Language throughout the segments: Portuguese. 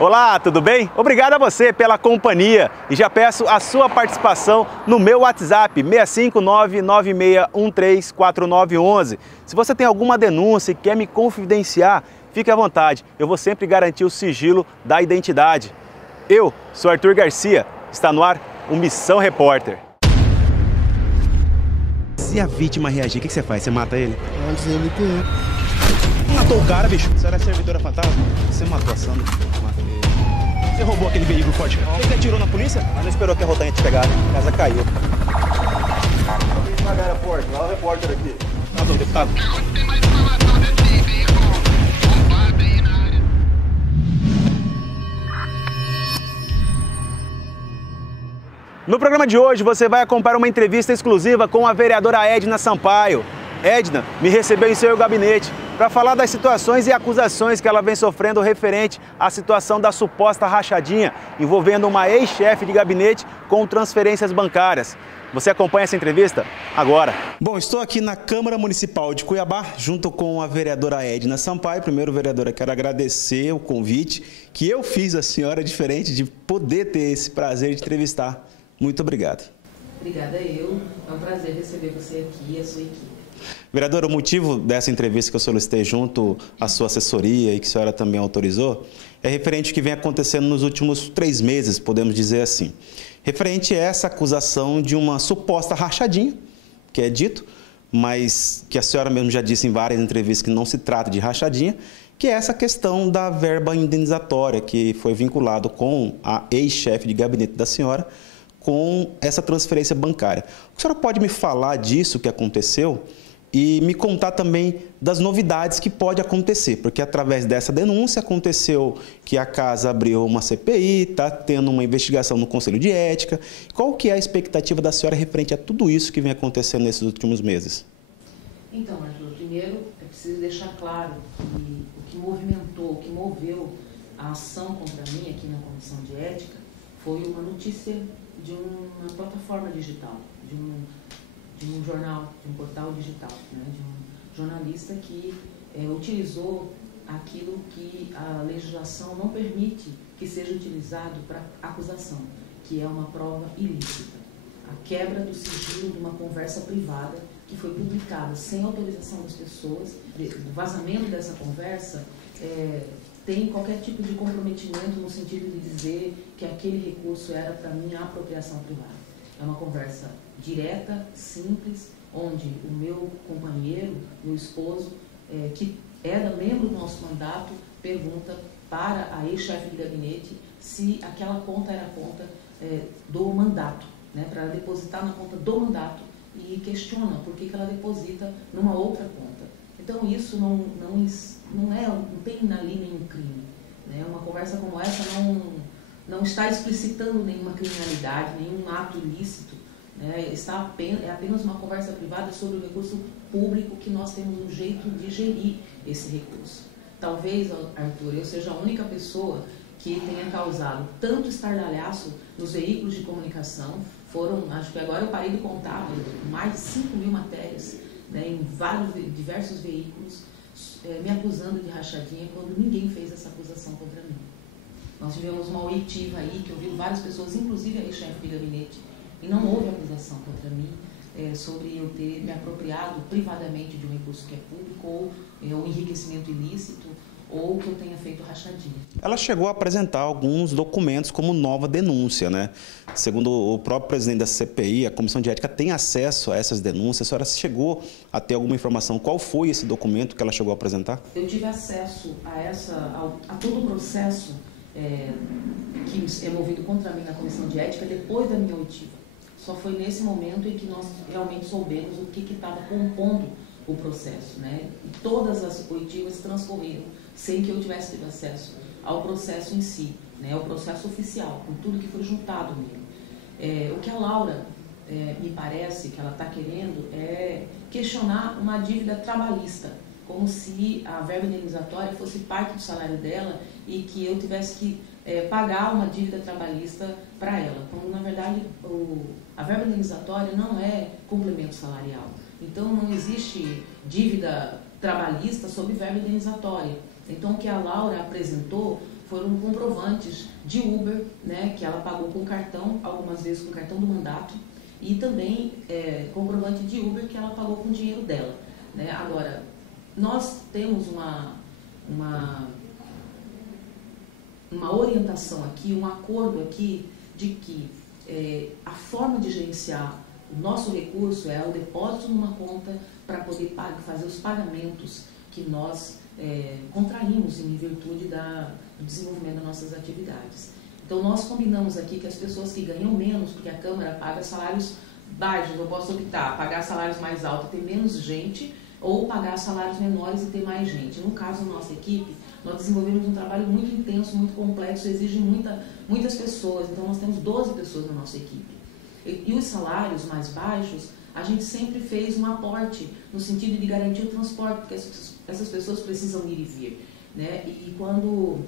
Olá, tudo bem? Obrigado a você pela companhia e já peço a sua participação no meu WhatsApp 65996134911. Se você tem alguma denúncia e quer me confidenciar, fique à vontade, eu vou sempre garantir o sigilo da identidade. Eu sou Arthur Garcia, está no ar o Missão Repórter. Se a vítima reagir, o que você faz? Você mata ele? Antes ele tem. Matou o cara, bicho. Você era servidora fantasma? Você matou a Sandra. Matei. Você roubou aquele veículo Forte. Ele atirou na polícia? Mas não esperou que a rodanha te pegasse. A casa caiu. Vamos pagar a porta. Lá o repórter aqui. Tá bom, deputado. Tem mais informação desse veículo roubado aí na área. No programa de hoje, você vai acompanhar uma entrevista exclusiva com a vereadora Edna Sampaio. Edna me recebeu em seu gabinete para falar das situações e acusações que ela vem sofrendo referente à situação da suposta rachadinha envolvendo uma ex-chefe de gabinete com transferências bancárias. Você acompanha essa entrevista agora. Bom, estou aqui na Câmara Municipal de Cuiabá, junto com a vereadora Edna Sampaio. Primeiro, vereadora, quero agradecer o convite que eu fiz à senhora, diferente de poder ter esse prazer de entrevistar. Muito obrigado. Obrigada eu. É um prazer receber você aqui e a sua equipe. Vereadora, o motivo dessa entrevista que eu solicitei junto à sua assessoria e que a senhora também autorizou é referente ao que vem acontecendo nos últimos 3 meses, podemos dizer assim. Referente a essa acusação de uma suposta rachadinha, que é dito, mas que a senhora mesmo já disse em várias entrevistas que não se trata de rachadinha, que é essa questão da verba indenizatória que foi vinculado com a ex-chefe de gabinete da senhora com essa transferência bancária. A senhora pode me falar disso que aconteceu e me contar também das novidades que pode acontecer, porque através dessa denúncia aconteceu que a casa abriu uma CPI, está tendo uma investigação no Conselho de Ética. Qual que é a expectativa da senhora referente a tudo isso que vem acontecendo nesses últimos meses? Então, Arthur, primeiro é preciso deixar claro que o que movimentou, o que moveu a ação contra mim aqui na Comissão de Ética foi uma notícia de uma plataforma digital, de um jornal, de um portal digital, né, de um jornalista que utilizou aquilo que a legislação não permite que seja utilizado para acusação, que é uma prova ilícita. A quebra do sigilo de uma conversa privada que foi publicada sem autorização das pessoas. O vazamento dessa conversa tem qualquer tipo de comprometimento no sentido de dizer que aquele recurso era para minha apropriação privada. É uma conversa direta, simples, onde o meu companheiro, meu esposo, que era membro do nosso mandato, pergunta para a ex-chefe de gabinete se aquela conta era a conta do mandato, né, para depositar na conta do mandato, e questiona por que ela deposita numa outra conta. Então isso não tem ali nenhum crime, né? Uma conversa como essa não está explicitando nenhuma criminalidade, nenhum ato ilícito, né? É apenas uma conversa privada sobre o recurso público que nós temos um jeito de gerir esse recurso. Talvez, Arthur, eu seja a única pessoa que tenha causado tanto estardalhaço nos veículos de comunicação. Acho que agora eu parei de contar, mais de 5.000 matérias, né, em diversos veículos, me acusando de rachadinha quando ninguém fez essa acusação contra mim. Nós tivemos uma oitiva aí que ouviu várias pessoas, inclusive a ex-chefe de gabinete, e não houve acusação contra mim sobre eu ter me apropriado privadamente de um recurso que é público, ou um enriquecimento ilícito, ou que eu tenha feito rachadinha. Ela chegou a apresentar alguns documentos como nova denúncia, né? Segundo o próprio presidente da CPI, a Comissão de Ética tem acesso a essas denúncias. A senhora chegou a ter alguma informação? Qual foi esse documento que ela chegou a apresentar? Eu tive acesso a todo o processo que é movido contra mim na Comissão de Ética depois da minha oitiva. Só foi nesse momento em que nós realmente soubemos o que estava compondo o processo, né? E todas as oitivas transcorreram sem que eu tivesse tido acesso ao processo em si, né? Ao processo oficial, com tudo que foi juntado nele. O que a Laura me parece que ela está querendo é questionar uma dívida trabalhista, como se a verba indenizatória fosse parte do salário dela e que eu tivesse que pagar uma dívida trabalhista para ela, quando na verdade a verba indenizatória não é complemento salarial. Então não existe dívida trabalhista sob verba indenizatória. Então o que a Laura apresentou foram comprovantes de Uber, né, que ela pagou com cartão, algumas vezes com cartão do mandato, e também comprovante de Uber que ela pagou com o dinheiro dela, né? Agora, nós temos uma orientação aqui, um acordo aqui de que a forma de gerenciar o nosso recurso é o depósito numa conta para poder fazer os pagamentos que nós contraímos em virtude do desenvolvimento das nossas atividades. Então, nós combinamos aqui que as pessoas que ganham menos, porque a Câmara paga salários baixos, eu posso optar, pagar salários mais altos e ter menos gente, ou pagar salários menores e ter mais gente. No caso da nossa equipe, nós desenvolvemos um trabalho muito intenso, muito complexo, exige muitas pessoas, então nós temos 12 pessoas na nossa equipe. E os salários mais baixos, a gente sempre fez um aporte no sentido de garantir o transporte, porque essas pessoas precisam ir e vir, né? E quando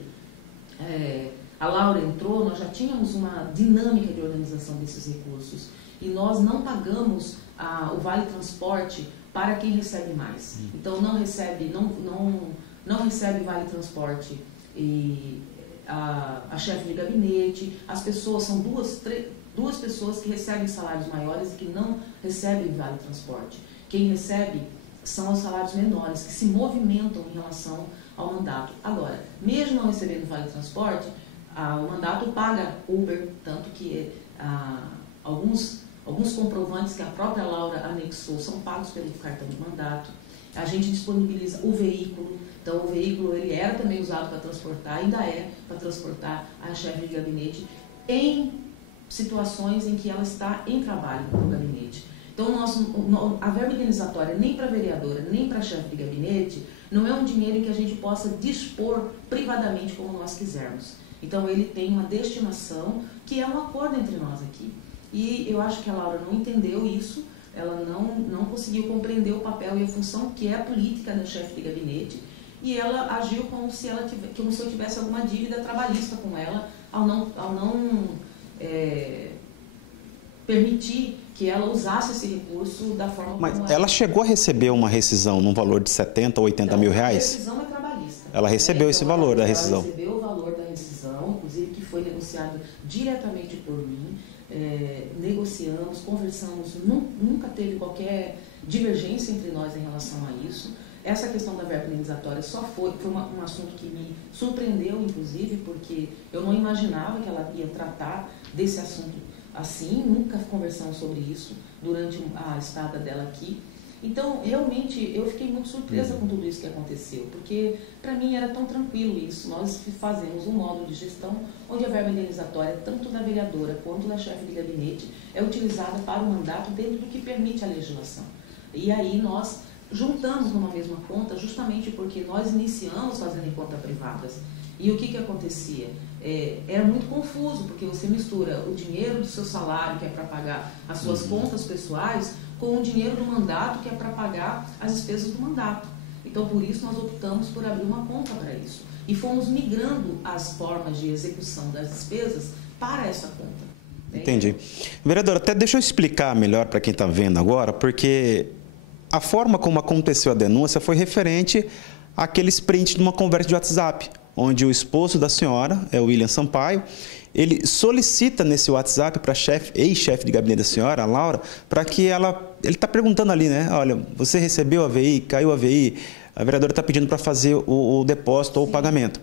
a Laura entrou, nós já tínhamos uma dinâmica de organização desses recursos e nós não pagamos o Vale Transporte para quem recebe mais. Então não recebe Vale Transporte e a chefe de gabinete, as pessoas são duas pessoas que recebem salários maiores e que não recebem Vale Transporte. Quem recebe são os salários menores, que se movimentam em relação ao mandato. Agora, mesmo não recebendo Vale Transporte, o mandato paga Uber, tanto que alguns comprovantes que a própria Laura anexou são pagos pelo cartão de mandato. A gente disponibiliza o veículo, então o veículo ele era também usado para transportar, ainda é para transportar a chefe de gabinete em situações em que ela está em trabalho no gabinete. Então, a verba indenizatória nem para a vereadora, nem para a chefe de gabinete, não é um dinheiro que a gente possa dispor privadamente como nós quisermos. Então, ele tem uma destinação que é um acordo entre nós aqui. E eu acho que a Laura não entendeu isso, ela não conseguiu compreender o papel e a função que é a política da chefe de gabinete, e ela agiu como se eu tivesse alguma dívida trabalhista com ela, ao não permitir que ela usasse esse recurso da forma Mas como ela chegou a receber uma rescisão num valor de 70 ou 80 mil reais? A rescisão é trabalhista. Ela recebeu esse valor da rescisão? Ela recebeu o valor da rescisão, inclusive que foi negociado diretamente por mim. Negociamos, conversamos, nunca teve qualquer divergência entre nós em relação a isso. Essa questão da verba indenizatória foi um assunto que me surpreendeu, inclusive, porque eu não imaginava que ela ia tratar desse assunto assim, nunca conversamos sobre isso durante a estada dela aqui. Então, realmente, eu fiquei muito surpresa com tudo isso que aconteceu, porque para mim era tão tranquilo isso. Nós fazemos um módulo de gestão onde a verba indenizatória, tanto da vereadora quanto da chefe de gabinete, é utilizada para o mandato dentro do que permite a legislação. E aí nós juntamos numa mesma conta, justamente porque nós iniciamos fazendo em conta privadas. E o que acontecia? Era muito confuso, porque você mistura o dinheiro do seu salário, que é para pagar as suas contas pessoais, com o dinheiro do mandato, que é para pagar as despesas do mandato. Então, por isso, nós optamos por abrir uma conta para isso. E fomos migrando as formas de execução das despesas para essa conta. Entendi. Vereadora, até deixa eu explicar melhor para quem está vendo agora, porque a forma como aconteceu a denúncia foi referente àquele sprint de uma conversa de WhatsApp, onde o esposo da senhora, o William Sampaio, ele solicita nesse WhatsApp para a ex-chefe de gabinete da senhora, a Laura, para que ele está perguntando ali, né? Olha, você recebeu a AVI, caiu a AVI, a vereadora está pedindo para fazer o depósito ou o pagamento.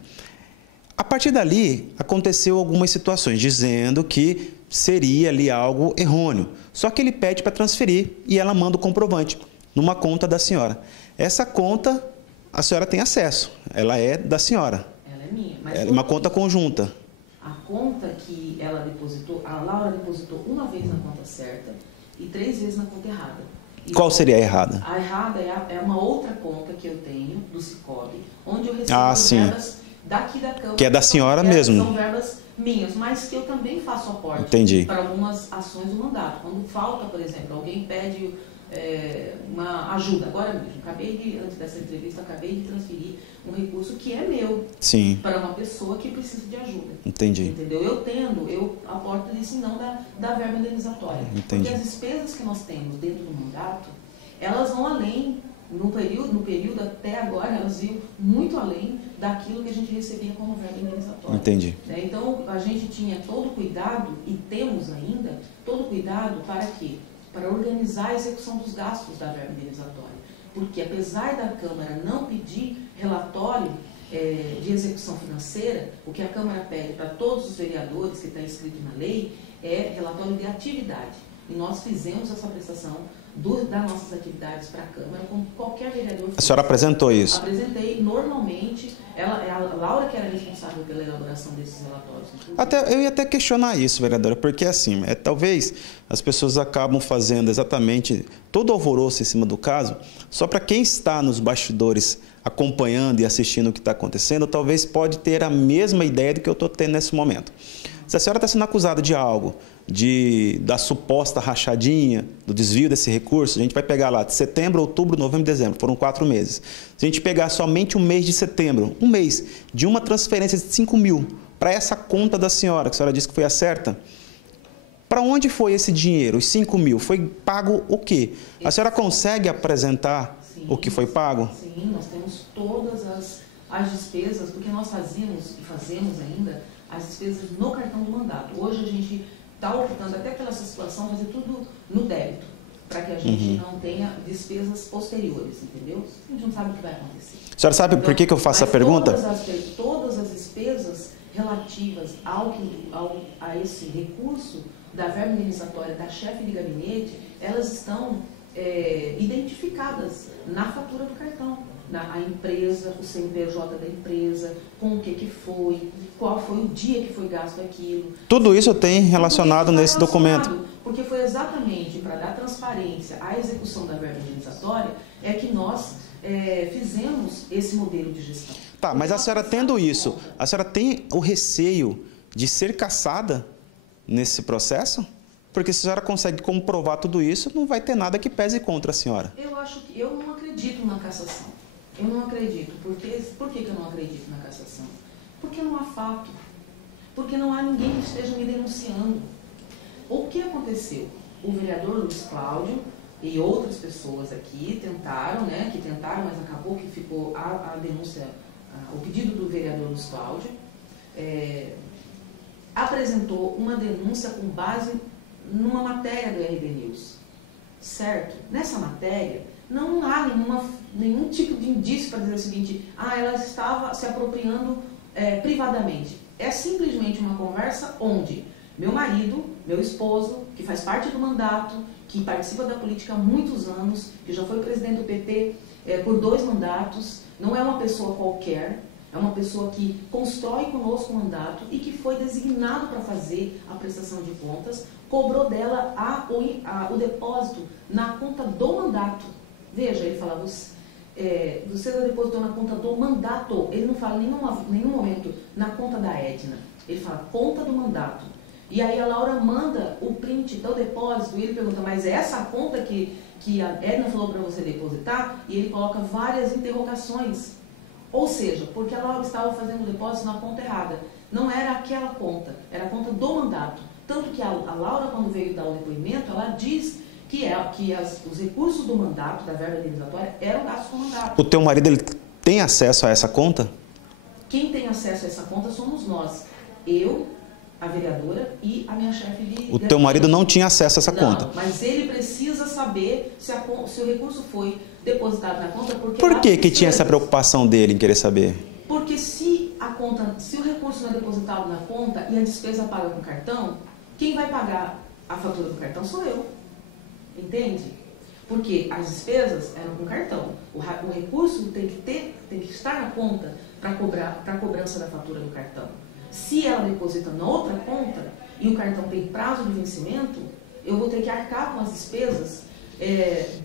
A partir dali, aconteceu algumas situações, dizendo que seria ali algo errôneo. Só que ele pede para transferir e ela manda o comprovante numa conta da senhora. Essa conta, a senhora tem acesso, ela é da senhora. Ela é minha. Mas é uma conta conjunta. A conta que ela depositou, a Laura depositou uma vez na conta certa e 3 vezes na conta errada. E qual seria a errada? A errada é uma outra conta que eu tenho, do Cicobi, onde eu recebo as verbas daqui da Câmara. Que é da senhora mesmo. São verbas minhas, mas que eu também faço aporte. Entendi. Para algumas ações do mandato. Quando falta, por exemplo, alguém pede uma ajuda. Agora mesmo, antes dessa entrevista, acabei de transferir um recurso que é meu. Sim. Para uma pessoa que precisa de ajuda. Entendi. Entendeu? Eu aporto isso não da verba indenizatória. Entendi. Porque as despesas que nós temos dentro do mandato, elas vão além No período até agora, elas iam muito além daquilo que a gente recebia como verba indenizatória. Entendi. Então, a gente tinha todo cuidado, e temos ainda, todo cuidado para quê? Para organizar a execução dos gastos da verba indenizatória. Porque, apesar da Câmara não pedir relatório de execução financeira, o que a Câmara pede para todos os vereadores, que está escrito na lei, é relatório de atividade. E nós fizemos essa prestação das nossas atividades para a Câmara, como qualquer vereador. A senhora apresentou isso? Apresentei normalmente. A Laura que era responsável pela elaboração desses relatórios. Eu ia até questionar isso, vereadora, porque assim, talvez as pessoas acabam fazendo exatamente todo o alvoroço em cima do caso, só para quem está nos bastidores acompanhando e assistindo o que está acontecendo, talvez pode ter a mesma ideia do que eu estou tendo nesse momento. Se a senhora está sendo acusada de algo, da suposta rachadinha, do desvio desse recurso, a gente vai pegar lá de setembro, outubro, novembro, dezembro, foram 4 meses. Se a gente pegar somente um mês de setembro, um mês de uma transferência de 5 mil para essa conta da senhora, que a senhora disse que foi a certa, para onde foi esse dinheiro, os 5 mil? Foi pago o quê? A senhora consegue apresentar o que foi pago? Sim, nós temos todas as despesas, porque nós fazíamos e fazemos ainda as despesas no cartão do mandato. Hoje a gente está optando até pela situação, fazer tudo no débito, para que a gente não tenha despesas posteriores, entendeu? A gente não sabe o que vai acontecer. A senhora sabe por que eu faço essa pergunta? Todas as despesas relativas a esse recurso da verba indenizatória da chefe de gabinete, elas estão identificadas na fatura do cartão. A empresa, o CNPJ da empresa, com o que foi, qual foi o dia que foi gasto aquilo. Tudo isso tem relacionado nesse documento. Porque foi exatamente para dar transparência à execução da verba indenizatória que nós fizemos esse modelo de gestão. Tá, mas a senhora tendo isso, a senhora tem o receio de ser cassada nesse processo? Porque se a senhora consegue comprovar tudo isso, não vai ter nada que pese contra a senhora. Eu não acredito na cassação. Eu não acredito. Por que eu não acredito na cassação? Porque não há fato. Porque não há ninguém que esteja me denunciando. O que aconteceu? O vereador Luiz Cláudio e outras pessoas aqui tentaram, mas acabou que ficou a denúncia, o pedido do vereador Luiz Cláudio, apresentou uma denúncia com base numa matéria do RD News. Certo? Nessa matéria, não há nenhum tipo de indício para dizer o seguinte, ela estava se apropriando privadamente. É simplesmente uma conversa onde meu marido, meu esposo, que faz parte do mandato, que participa da política há muitos anos, que já foi presidente do PT por 2 mandatos, não é uma pessoa qualquer, é uma pessoa que constrói conosco o mandato e que foi designado para fazer a prestação de contas, cobrou dela o depósito na conta do mandato. Veja, ele fala, você depositou na conta do mandato. Ele não fala em nenhum momento na conta da Edna. Ele fala conta do mandato. E aí a Laura manda o print do depósito e ele pergunta, mas é essa conta que a Edna falou para você depositar? E ele coloca várias interrogações. Ou seja, porque a Laura estava fazendo o depósito na conta errada. Não era aquela conta, era a conta do mandato. Tanto que a Laura, quando veio dar o depoimento, ela diz que os recursos do mandato, da verba indenizatória, eram gastos com o mandato. O teu marido ele tem acesso a essa conta? Quem tem acesso a essa conta somos nós. Eu, a vereadora e a minha chefe de... O teu marido não tinha acesso a essa conta? Não, mas ele precisa saber se o recurso foi depositado na conta. Porque por que tinha essa preocupação dele em querer saber? Porque se o recurso não é depositado na conta e a despesa paga com cartão, quem vai pagar a fatura do cartão sou eu. Entende? Porque as despesas eram com cartão. O recurso tem que estar na conta para a cobrança da fatura do cartão. Se ela deposita na outra conta e o cartão tem prazo de vencimento, eu vou ter que arcar com as despesas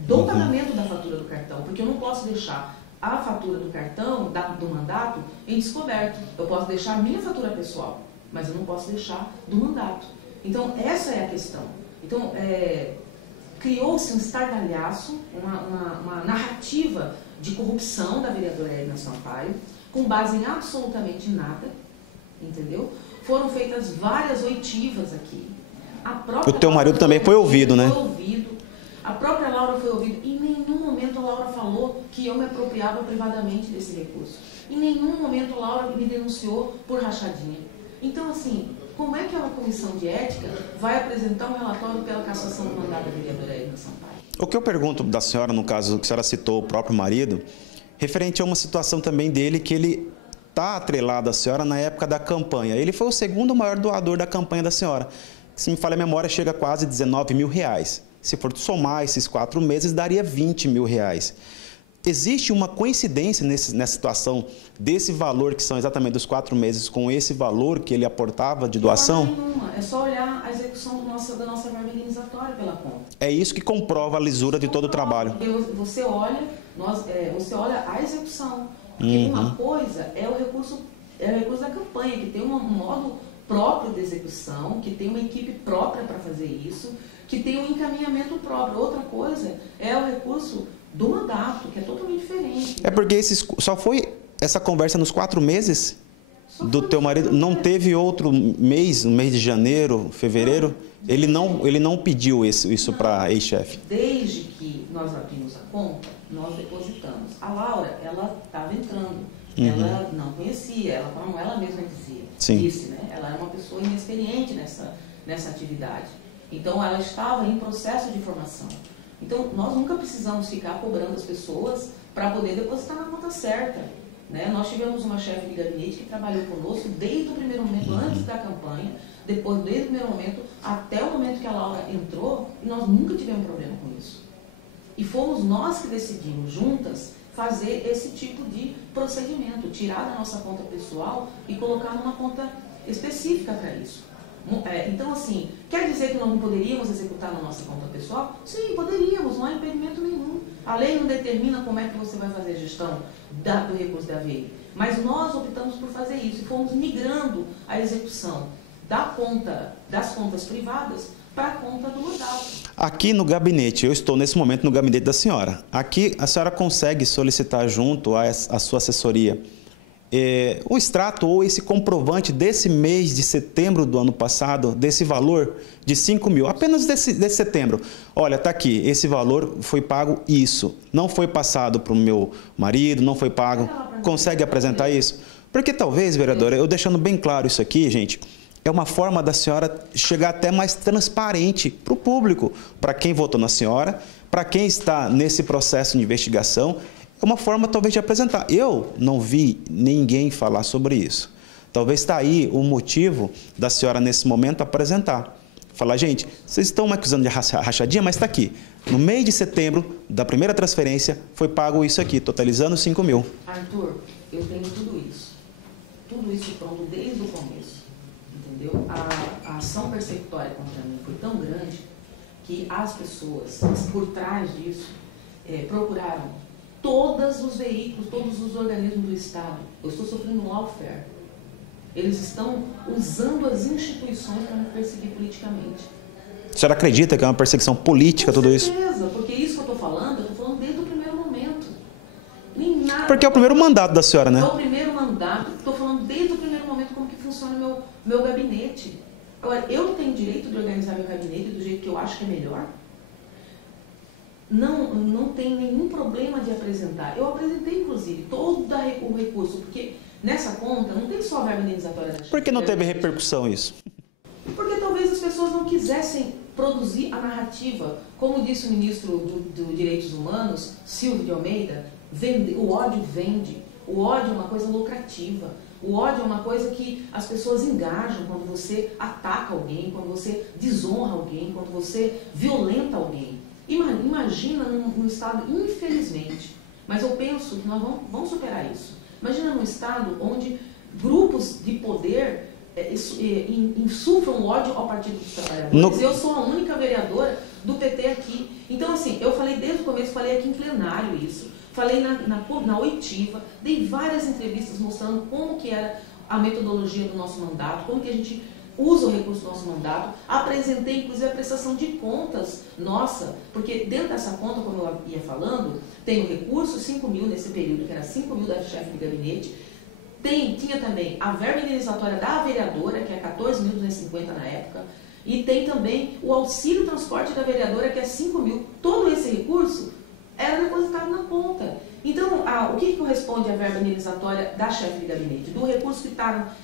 do pagamento da fatura do cartão, porque eu não posso deixar a fatura do cartão, do mandato, em descoberto. Eu posso deixar a minha fatura pessoal, mas eu não posso deixar do mandato. Então, essa é a questão. Então, criou-se um estardalhaço, uma narrativa de corrupção da vereadora Edna Sampaio, com base em absolutamente nada, entendeu? Foram feitas várias oitivas aqui. O teu marido também foi ouvido, né? Foi ouvido. A própria Laura foi ouvida. Em nenhum momento a Laura falou que eu me apropriava privadamente desse recurso. Em nenhum momento a Laura me denunciou por rachadinha. Então, assim, como é que uma comissão de ética vai apresentar um relatório pela cassação do mandato da vereadora Edna Sampaio? O que eu pergunto da senhora, no caso que a senhora citou o próprio marido, referente a uma situação também dele que ele está atrelado à senhora na época da campanha. Ele foi o segundo maior doador da campanha da senhora. Se me falha a memória, chega a quase 19 mil reais. Se for somar esses 4 meses, daria 20 mil reais. Existe uma coincidência nessa situação desse valor, que são exatamente dos 4 meses, com esse valor que ele aportava de doação? Não, nenhuma. É só olhar a execução da nossa verba indenizatória pela conta. É isso que comprova a lisura de todo o trabalho. Você olha, você olha a execução. Porque uma coisa é o recurso da campanha, que tem um modo próprio de execução, que tem uma equipe própria para fazer isso, que tem um encaminhamento próprio. Outra coisa é o recurso do mandato, que é totalmente diferente. É porque só foi essa conversa nos 4 meses do teu marido? Não teve outro mês, no mês de janeiro, fevereiro? Ele não pediu isso para a ex-chefe? Desde que nós abrimos a conta, nós depositamos. A Laura, ela estava entrando. Ela não conhecia, como ela mesma disse, né? Ela era uma pessoa inexperiente nessa atividade. Então, ela estava em processo de formação. Então, nós nunca precisamos ficar cobrando as pessoas para poder depositar na conta certa. Né? Nós tivemos uma chefe de gabinete que trabalhou conosco desde o primeiro momento, antes da campanha, depois, desde o primeiro momento, até o momento que a Laura entrou, e nós nunca tivemos problema com isso. E fomos nós que decidimos, juntas, fazer esse tipo de procedimento, tirar da nossa conta pessoal e colocar numa conta específica para isso. Então, assim, quer dizer que nós não poderíamos executar na nossa conta pessoal? Sim, poderíamos, não há impedimento nenhum. A lei não determina como é que você vai fazer a gestão do recurso da VEI. Mas nós optamos por fazer isso e fomos migrando a execução das contas privadas para a conta do mandato. Aqui no gabinete, eu estou nesse momento no gabinete da senhora. Aqui a senhora consegue solicitar junto à sua assessoria o extrato ou esse comprovante desse mês de setembro do ano passado, desse valor de 5 mil, apenas desse setembro. Olha, está aqui, esse valor foi pago isso, não foi passado para o meu marido, não foi pago. Consegue apresentar isso? Porque talvez, vereadora, eu deixando bem claro isso aqui, gente, é uma forma da senhora chegar até mais transparente para o público, para quem votou na senhora, para quem está nesse processo de investigação. É uma forma, talvez, de apresentar. Eu não vi ninguém falar sobre isso. Talvez está aí o motivo da senhora, nesse momento, apresentar. Falar, gente, vocês estão me acusando de rachadinha, mas está aqui. No mês de setembro, da primeira transferência, foi pago isso aqui, totalizando 5 mil. Arthur, eu tenho tudo isso. Tudo isso pronto desde o começo. Entendeu? A ação persecutória contra mim foi tão grande que as pessoas, por trás disso, procuraram todos os veículos, todos os organismos do Estado. Eu estou sofrendo um lawfare. Eles estão usando as instituições para me perseguir politicamente. A senhora acredita que é uma perseguição política, tudo isso? Com certeza, porque isso que eu estou falando desde o primeiro momento. Nem nada. Porque é o primeiro mandato da senhora, né? É o primeiro mandato, estou falando desde o primeiro momento como que funciona meu gabinete. Agora, eu tenho direito de organizar meu gabinete do jeito que eu acho que é melhor? Não tem nenhum problema de apresentar. Eu apresentei, inclusive, todo o recurso, porque nessa conta não tem só a verba indenizatória da chefe. Por que não teve repercussão isso? Porque talvez as pessoas não quisessem produzir a narrativa. Como disse o ministro dos Direitos Humanos, Silvio de Almeida, o ódio vende. O ódio é uma coisa lucrativa. O ódio é uma coisa que as pessoas engajam quando você ataca alguém, quando você desonra alguém, quando você violenta alguém. Imagina num Estado, infelizmente, mas eu penso que nós vamos superar isso. Imagina num Estado onde grupos de poder insuflam ódio ao Partido dos Trabalhadores. Eu sou a única vereadora do PT aqui. Então, assim, eu falei desde o começo, falei aqui em plenário isso. Falei na oitiva, dei várias entrevistas mostrando como que era a metodologia do nosso mandato, como que a gente usa o recurso do nosso mandato. Apresentei, inclusive, a prestação de contas nossa, porque dentro dessa conta, como eu ia falando, tem o recurso, 5 mil nesse período, que era 5 mil da chefe de gabinete. Tinha também a verba indenizatória da vereadora, que é 14.250 na época. E tem também o auxílio transporte da vereadora, que é 5 mil. Todo esse recurso era depositado na conta. Então, o que corresponde à verba indenizatória da chefe de gabinete? Do recurso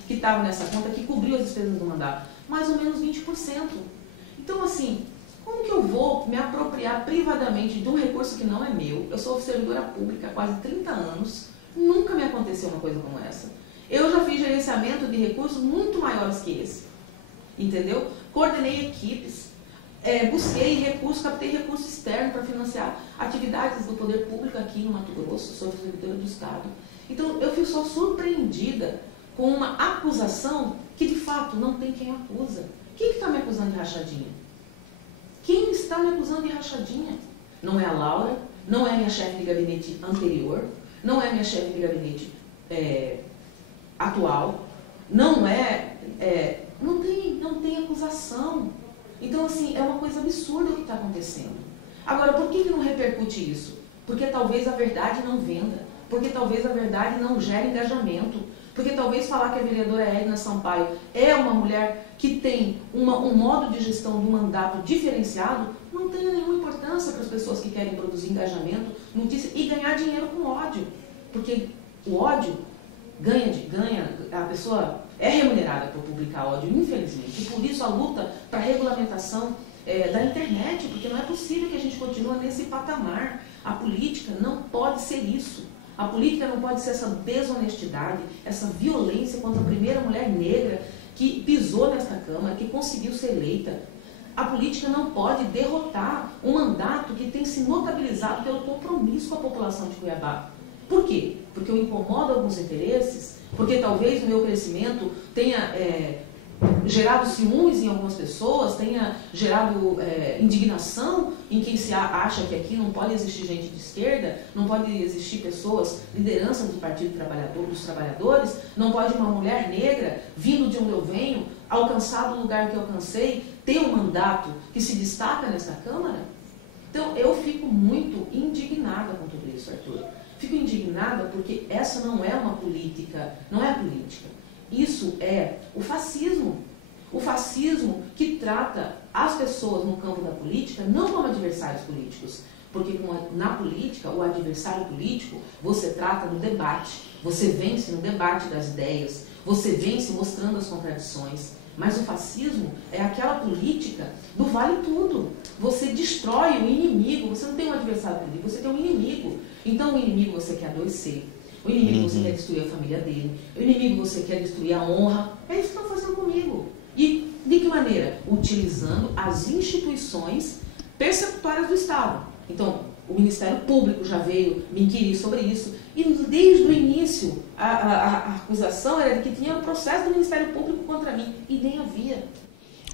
que estavam nessa conta, que cobriu as despesas do mandato? Mais ou menos 20%. Então, assim, como que eu vou me apropriar privadamente de um recurso que não é meu? Eu sou servidora pública há quase 30 anos, nunca me aconteceu uma coisa como essa. Eu já fiz gerenciamento de recursos muito maiores que esse, entendeu? Coordenei equipes, busquei recursos, captei recurso externo para financiar atividades do poder público aqui no Mato Grosso, sou servidora do Estado. Então, eu fui só surpreendida com uma acusação que, de fato, não tem quem acusa. Quem está me acusando de rachadinha? Quem está me acusando de rachadinha? Não é a Laura, não é a minha chefe de gabinete anterior, não é a minha chefe de gabinete atual, não tem acusação. Então, assim, é uma coisa absurda o que está acontecendo. Agora, por que não repercute isso? Porque talvez a verdade não venda, porque talvez a verdade não gere engajamento, porque talvez falar que a vereadora Edna Sampaio é uma mulher que tem um modo de gestão do mandato diferenciado não tenha nenhuma importância para as pessoas que querem produzir engajamento, notícia e ganhar dinheiro com ódio. Porque o ódio a pessoa é remunerada por publicar ódio, infelizmente. E por isso a luta para a regulamentação da internet, porque não é possível que a gente continue nesse patamar. A política não pode ser isso. A política não pode ser essa desonestidade, essa violência contra a primeira mulher negra que pisou nesta Câmara, que conseguiu ser eleita. A política não pode derrotar um mandato que tem se notabilizado pelo compromisso com a população de Cuiabá. Por quê? Porque eu incomodo alguns interesses, porque talvez o meu crescimento tenha gerado ciúmes em algumas pessoas, tenha gerado indignação em quem se acha que aqui não pode existir gente de esquerda, não pode existir pessoas, liderança do Partido dos Trabalhadores, não pode uma mulher negra, vindo de onde eu venho, alcançar o lugar que eu alcancei, ter um mandato que se destaca nessa Câmara. Então, eu fico muito indignada com tudo isso, Arthur. Fico indignada porque essa não é uma política, não é a política. Isso é o fascismo. O fascismo que trata as pessoas no campo da política não como adversários políticos. Porque na política, o adversário político, você trata no debate. Você vence no debate das ideias. Você vence mostrando as contradições. Mas o fascismo é aquela política do vale tudo. Você destrói o inimigo. Você não tem um adversário político, você tem um inimigo. Então o inimigo você quer adoecer. O inimigo você quer destruir a família dele. O inimigo você quer destruir a honra. É isso que estão fazendo comigo. E de que maneira? Utilizando as instituições persecutórias do Estado. Então, o Ministério Público já veio me inquirir sobre isso. E desde o início, a acusação era de que tinha um processo do Ministério Público contra mim. E nem havia.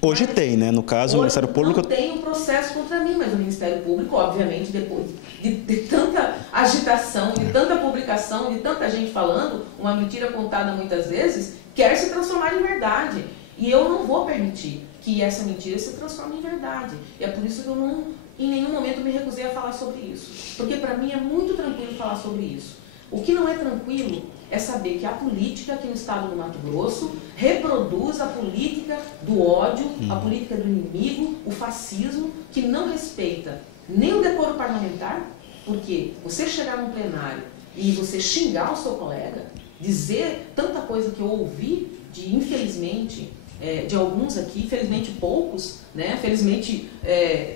Hoje tem, né? No caso, o Ministério Público... Não tem um processo contra mim, mas o Ministério Público, obviamente, depois de tanta agitação, de tanta publicação, de tanta gente falando, uma mentira contada muitas vezes, quer se transformar em verdade. E eu não vou permitir que essa mentira se transforme em verdade. E é por isso que eu não, em nenhum momento, me recusei a falar sobre isso. Porque para mim é muito tranquilo falar sobre isso. O que não é tranquilo é saber que a política aqui no estado do Mato Grosso reproduz a política do ódio, a política do inimigo, o fascismo, que não respeita nem o decoro parlamentar, porque você chegar num plenário e você xingar o seu colega, dizer tanta coisa que eu ouvi, infelizmente, de alguns aqui, infelizmente poucos, né? Felizmente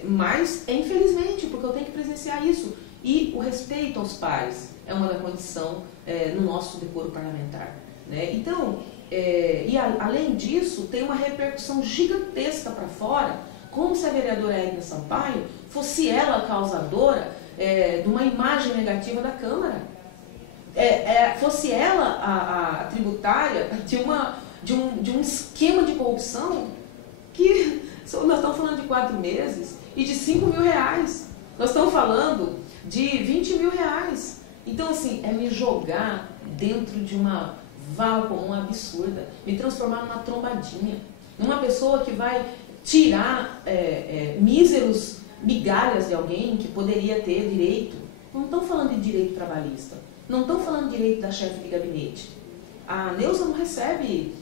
mais, infelizmente, porque eu tenho que presenciar isso. E o respeito aos pares é uma condição no nosso decoro parlamentar, né? Então, além disso, tem uma repercussão gigantesca para fora, como se a vereadora Edna Sampaio fosse ela a causadora de uma imagem negativa da Câmara. Fosse ela a tributária de um esquema de corrupção que nós estamos falando de 4 meses e de 5 mil reais. Nós estamos falando de 20 mil reais. Então, assim, é me jogar dentro de uma vala comum absurda, me transformar numa trombadinha, numa pessoa que vai tirar míseros migalhas de alguém que poderia ter direito. Não estão falando de direito trabalhista, não estão falando de direito da chefe de gabinete. A Neuza não recebe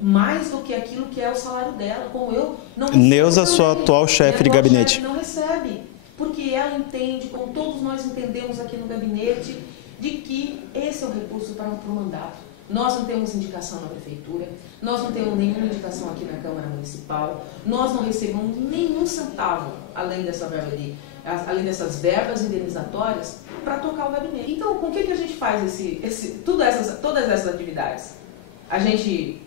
mais do que aquilo que é o salário dela, como eu não recebo. Neuza, sua atual chefe de gabinete. Não recebe, porque ela entende, como todos nós entendemos aqui no gabinete, de que esse é o recurso para o mandato. Nós não temos indicação na prefeitura, nós não temos nenhuma indicação aqui na Câmara Municipal, nós não recebemos nenhum centavo além dessas verbas indenizatórias para tocar o gabinete. Então, com o que a gente faz todas essas atividades? A gente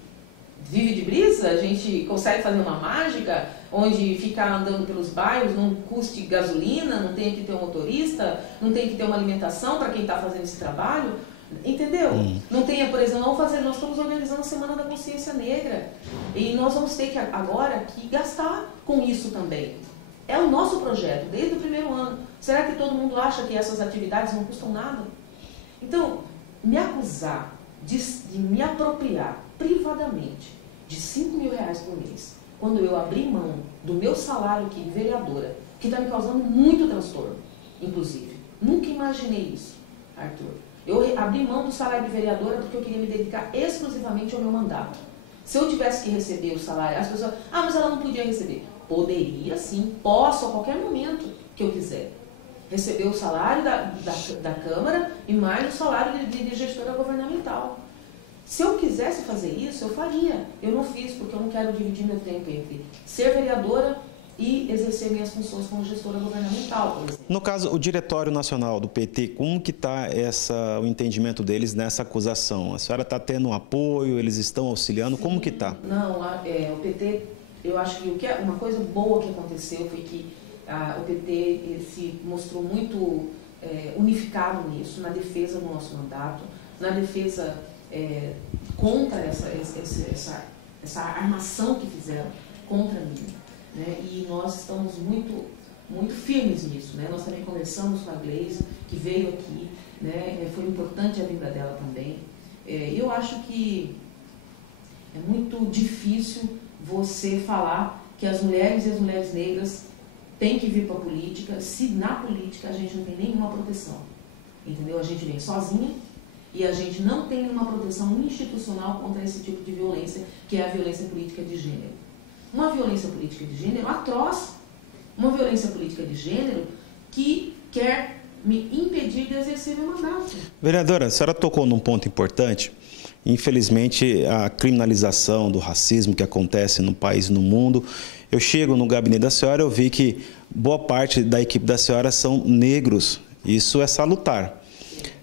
vive de brisa? A gente consegue fazer uma mágica onde ficar andando pelos bairros não custe gasolina, não tem que ter um motorista, não tem que ter uma alimentação para quem está fazendo esse trabalho? Entendeu? Não tenha, por exemplo, nós estamos organizando a Semana da Consciência Negra e nós vamos ter que agora gastar com isso também. É o nosso projeto, desde o primeiro ano. Será que todo mundo acha que essas atividades não custam nada? Então, me acusar de me apropriar privadamente de R$5.000 por mês, quando eu abri mão do meu salário aqui de vereadora, que está me causando muito transtorno, inclusive. Nunca imaginei isso, Arthur. Eu abri mão do salário de vereadora porque eu queria me dedicar exclusivamente ao meu mandato. Se eu tivesse que receber o salário, as pessoas, mas ela não podia receber. Poderia sim, posso a qualquer momento que eu quiser. Receber o salário da Câmara e mais o salário de gestora governamental. Se eu quisesse fazer isso, eu faria. Eu não fiz porque eu não quero dividir meu tempo entre ser vereadora e exercer minhas funções como gestora governamental, por exemplo. No caso, o Diretório Nacional do PT, como que está o entendimento deles nessa acusação? A senhora está tendo um apoio, eles estão auxiliando, sim, como que está? Não, o PT, eu acho que uma coisa boa que aconteceu foi que o PT se mostrou muito unificado nisso, na defesa do nosso mandato, na defesa contra essa armação que fizeram contra mim. Né? E nós estamos muito, muito firmes nisso. Né? Nós também conversamos com a Gleisi, que veio aqui, né? Foi importante a vinda dela também. Eu acho que é muito difícil você falar que as mulheres e as mulheres negras têm que vir para a política, se na política a gente não tem nenhuma proteção. Entendeu? A gente vem sozinha e a gente não tem nenhuma proteção institucional contra esse tipo de violência, que é a violência política de gênero. Uma violência política de gênero atroz, uma violência política de gênero que quer me impedir de exercer meu mandato. Vereadora, a senhora tocou num ponto importante. Infelizmente, a criminalização do racismo que acontece no país e no mundo. Eu chego no gabinete da senhora, eu vi que boa parte da equipe da senhora são negros. Isso é salutar.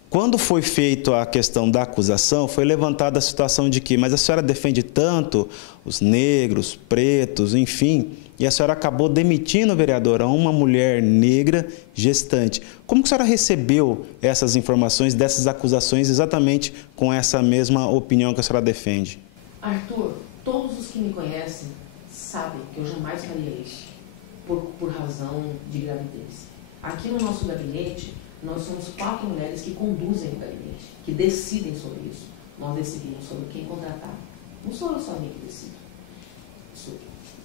Quando foi feita a questão da acusação, foi levantada a situação de que, mas a senhora defende tanto os negros, pretos, enfim, e a senhora acabou demitindo, vereadora, uma mulher negra gestante. Como que a senhora recebeu essas informações, dessas acusações, exatamente com essa mesma opinião que a senhora defende? Arthur, todos os que me conhecem sabem que eu jamais faria isso por razão de gravidez. Aqui no nosso gabinete, nós somos 4 mulheres que conduzem o gabinete, que decidem sobre isso. Nós decidimos sobre quem contratar. Não sou eu sozinha que decido.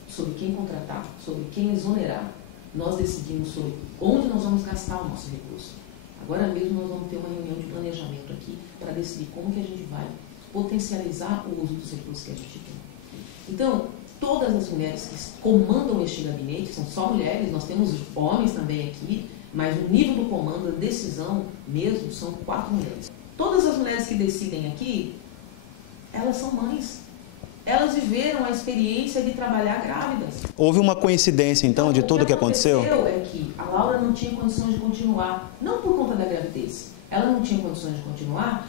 Sobre quem contratar, sobre quem exonerar. Nós decidimos sobre onde nós vamos gastar o nosso recurso. Agora mesmo nós vamos ter uma reunião de planejamento aqui para decidir como que a gente vai potencializar o uso dos recursos que a gente tem. Então, todas as mulheres que comandam este gabinete, são só mulheres, nós temos homens também aqui, mas o nível do comando, a decisão mesmo, são 4 mulheres. Todas as mulheres que decidem aqui, elas são mães. Elas viveram a experiência de trabalhar grávidas. Houve uma coincidência, então, de tudo que aconteceu? O que aconteceu é que a Laura não tinha condições de continuar, não por conta da gravidez. Ela não tinha condições de continuar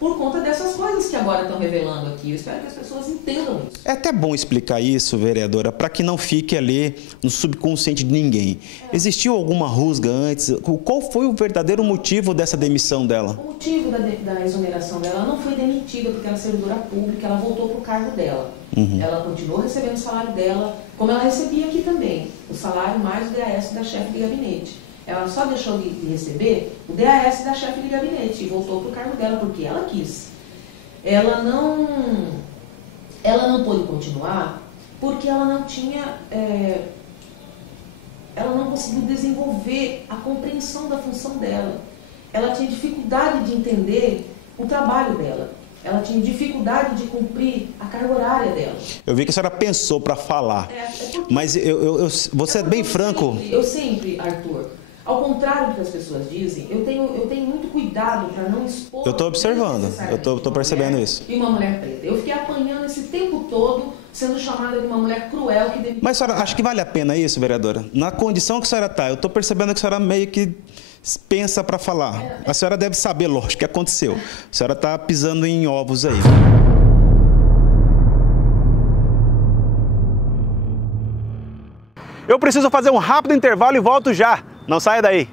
por conta dessas coisas que agora estão revelando aqui. Eu espero que as pessoas entendam isso. É até bom explicar isso, vereadora, para que não fique ali no subconsciente de ninguém. Existiu alguma rusga antes? Qual foi o verdadeiro motivo dessa demissão dela? O motivo da exoneração dela, ela não foi demitida porque ela é servidora pública, ela voltou para o cargo dela. Ela continuou recebendo o salário dela, como ela recebia aqui também, o salário mais o DAS da chefe de gabinete. Ela só deixou de receber o DAS da chefe de gabinete e voltou para o cargo dela porque ela quis. Ela não pôde continuar porque ela não tinha, ela não conseguiu desenvolver a compreensão da função dela. Ela tinha dificuldade de entender o trabalho dela. ela tinha dificuldade de cumprir a carga horária dela. Eu vi que a senhora pensou para falar, mas você é bem franco. Eu sempre, Arthur, ao contrário do que as pessoas dizem, eu tenho muito cuidado para não expor... Eu estou observando, eu estou percebendo isso. E uma mulher preta. Eu fiquei apanhando esse tempo todo, sendo chamada de uma mulher cruel que demitiu. Mas a senhora, acha que vale a pena isso, vereadora? Na condição que a senhora está, eu estou percebendo que a senhora meio que pensa para falar. A senhora deve saber, lógico, o que aconteceu. A senhora está pisando em ovos aí. Eu preciso fazer um rápido intervalo e volto já. Não saia daí.